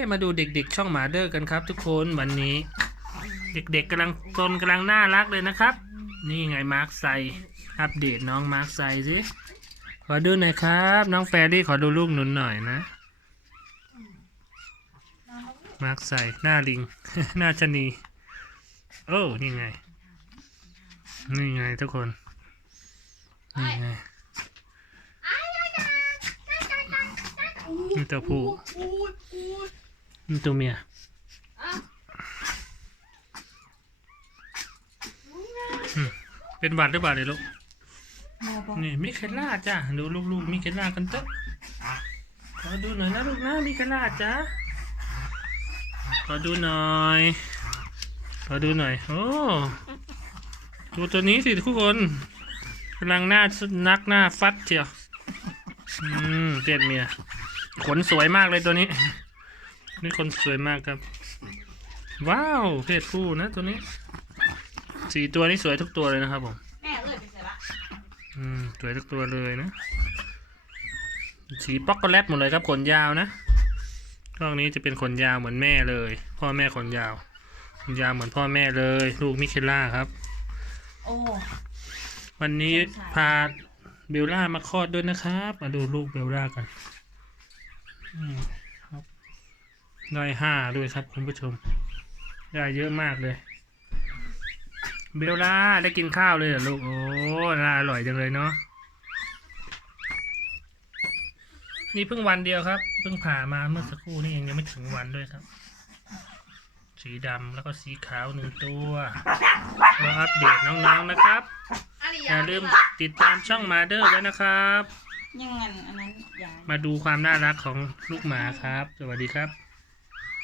มาดูเด็กๆช่องหมาเดอร์กันครับ ทุกคนวันนี้ เด็กๆกำลังตนกำลังน่ารักเลยนะครับ นี่ไงมาร์คไซอัปเดตน้องมาร์คไซสิขอดูหน่อยครับ น้องแฟรี่ขอดูลูกหนุนหน่อยนะ มาร์คไซหน้าลิง หน้าชะนี โอ้นี่ไง นี่ไงทุกคนนี่ไงนี่ตัวผู้ ตัวเมียเป็นหวัดหรือเปล่าเนี่ยลูก นี่มิเคล่าจ้ะ ดูลูกๆมิเคล่ากันเถอะขอดูหน่อยนะลูกนะมิเคล่าจ้ะ ขอดูหน่อย ขอดูหน่อย โอ้ดูตัวนี้สิทุกคนกำลังหน้านักหน้าฟัดเชียว อืมเพศเมีย ขนสวยมากเลยตัวนี้ นี่คนสวยมากครับ ว้าวเพศผู้นะตัวนี้สี่ตัวนี้สวยทุกตัวเลยนะครับผมแม่เอ้ยไปเสร็จละอืมสวยทุกตัวเลยนะ สีป๊อกโกแลตหมดเลยครับขนยาวนะกล้องนี้จะเป็นขนยาวเหมือนแม่เลย พ่อแม่ขนยาวขนยาวเหมือนพ่อแม่เลย ลูกมิเคล่าครับ โอ้วันนี้พาเบลล่ามาคลอดด้วยนะครับ มาดูลูกเบลล่ากันอืมครับ ได้ห้าด้วยครับคุณผู้ชม ได้เยอะมากเลย เบลล่าได้กินข้าวเลยเหรอลูก โอ้น่าอร่อยจังเลยเนาะ นี่เพิ่งวันเดียวครับ เพิ่งผ่ามาเมื่อสักครู่นี่เองยังไม่ถึงวันด้วยครับ สีดำแล้วก็สีขาวหนึ่งตัวมาอัปเดตน้องๆนะครับอันนี้อย่าลืมติดตามช่องมาเดอร์ไว้นะครับยังงั้นอันนั้นยายมาดูความน่ารักของลูกหมาครับ สวัสดีครับ